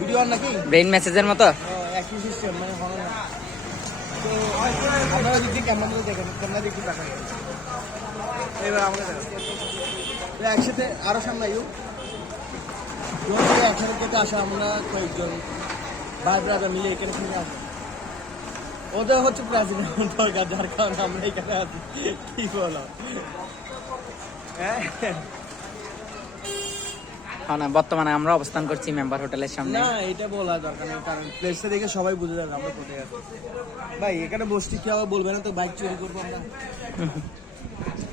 Video আর নাকি brain মেসেজের মতো একই সিস্টেম মানে হবে না। তো আপনারা যদি ক্যামেরা দেখেন ক্যামেরা দেখি দেখাই এবার আমাকে একসাথে আরো সামনে একসাথে কেটে আসা আমরা কয়েকজন ভাই ব্রাদার মিলে এখানে ফিরে আসবো। ওদের হচ্ছে প্রেসিডেন্ট দরকার, যার কারণে আমরা এখানে আছি। কি বলো? হ্যাঁ না, বর্তমানে আমরা অবস্থান করছি মেম্বার হোটেলের সামনে। না, এটা বলা দরকার নেই, কারণ প্লেসটা দেখে সবাই বুঝে যাবে আমরা কোথায় আছি। ভাই এখানে বসছি কি হবে বলবে না তো, বাইক চুরি করবো আমরা।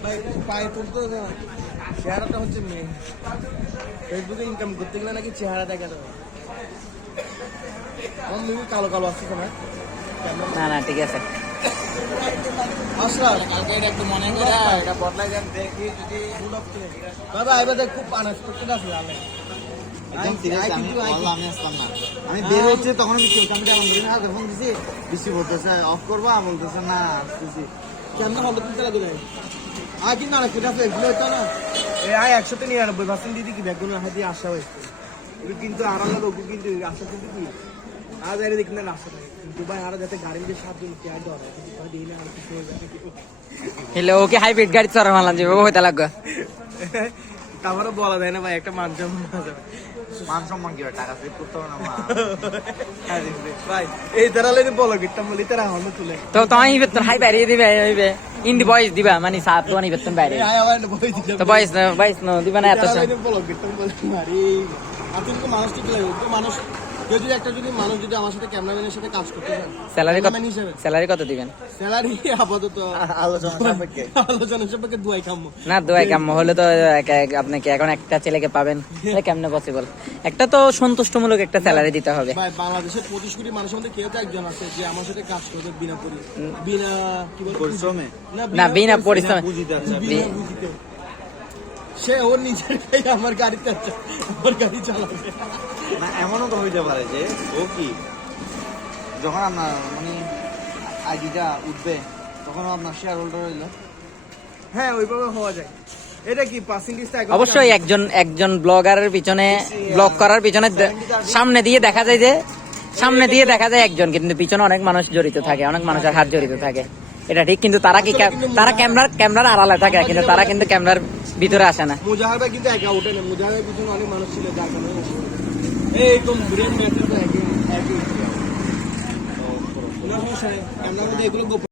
ভাই পায়ে তুলতে চেহারাটা হচ্ছে মেন। ফেসবুকে ইনকাম করতে গেলে নাকি চেহারা দেখা যাবে। আমার মিমি কালো কালো আসছে তোমার। না না ঠিক আছে। বাবা এবার খুব আনএক্সপেক্টেড আছে। আমি বের হচ্ছে তখন আমি ফোন দিছি বৃষ্টি পড়তেছে, অফ করবো বলতেছে না আসতেছি। কেমন হবে তুলতে লাগবে আর কিন্তু আনএক্সপেক্টেড আছে এগুলো হতো না। এই 199% দিদি কি ব্যাগগুলো হাতে আসা হয়েছে কিন্তু আড়ালো লোক কিন্তু আসা কিন্তু কি আজ আরে দেখুন না আসা কিন্তু ভাই আরো যাতে গাড়ির যে 7 দিন কেয়ার ধরে দিন আর কিছু হয়ে যাবে। হেলে ওকে হাইব্রিড গাড়ি চড়া মানলাম যে হইতে লাগবে। তারপরে বলা যায় না ভাই, একটা মান সম্মান আছে। মান সম্মান কি টাকা সেভ করতে হবে না ভাই এই তারা লেগে বলো গিটটা বলি তারা হলো তুলে তো তোমায় বেতন হাই বাইরে দিবে হইবে ইন্ডি বয়স দিবা মানে সাত তো বেতন বাইরে এই আবার বই দিতে তো বয়স না দিবা না এত তারা বলো গিটটা বলি মারি আতুন তো মানুষ ঠিক লাগে তো মানুষ যদি একটা যদি মানুষ যদি আমার সাথে ক্যামেরাম্যানের সাথে কাজ করতে চায় স্যালারি কত দিবেন? স্যালারি আপাতত আলোচনা সাপেক্ষে দুয়াই কাম্য না দোয়াই কাম্য হলে তো আপনি কি এখন একটা ছেলেকে পাবেন কেমনে পসিবল? একটা তো সন্তুষ্টমূলক একটা স্যালারি দিতে হবে। ভাই বাংলাদেশের 25 কোটি মানুষের মধ্যে কেউ তো একজন আছে যে আমার সাথে কাজ করবে বিনা কি বল পরিশ্রমে না বিনা পরিশ্রমে বুঝিতে সে ওর নিজের আমার গাড়িতে আমার গাড়ি চালাবে না। এমনও তো হইতে পারে যে ও কি যখন আপনার মানে আইডিটা উঠবে তখন আপনার শেয়ার হোল্ডার হইলো। হ্যাঁ ওইভাবে হওয়া যায়। এটা কি পার্সেন্টেজটা অবশ্যই একজন ব্লগারের পিছনে ব্লগ করার পিছনে সামনে দিয়ে দেখা যায় একজন, কিন্তু পিছনে অনেক মানুষ জড়িত থাকে, অনেক মানুষের হাত জড়িত থাকে। এটা ঠিক, কিন্তু তারা ক্যামেরার আড়ালে থাকে, কিন্তু তারা কিন্তু ক্যামেরার ভিতরে আসে না। মুজাহির ভাই কিন্তু একা ওঠে না, মুজাহির ভাই পিছনে অনেক মানুষ ছিল যার কারণে এইরকম ব্রেন ম্যাটার তো একই ক্যামেরার মধ্যে এগুলো